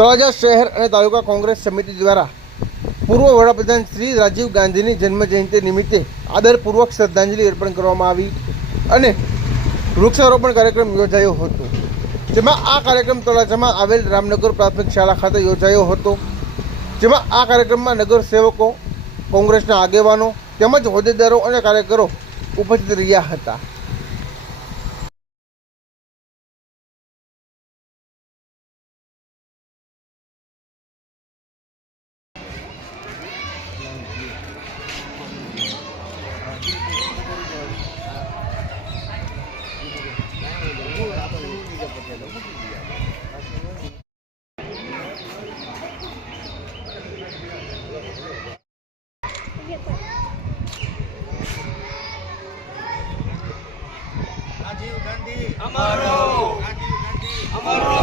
તળાજા શહેર અને તાલુકા કોંગ્રેસ સમિતિ દ્વારા પૂર્વ વડાપ્રધાન શ્રી રાજીવ ગાંધીની જન્મજયંતિ નિમિત્તે આદરપૂર્વક શ્રદ્ધાંજલિ અર્પણ કરવામાં આવી અને વૃક્ષારોપણ કાર્યક્રમ યોજાયો હતો, જેમાં આ કાર્યક્રમ તળાજામાં આવેલ રામનગર પ્રાથમિક શાળા ખાતે યોજાયો હતો, જેમાં આ કાર્યક્રમમાં નગર સેવકો, કોંગ્રેસના આગેવાનો તેમજ હોદ્દેદારો અને કાર્યકરો ઉપસ્થિત રહ્યા હતા। राजीव गांधी अमरो, राजीव गांधी अमरो।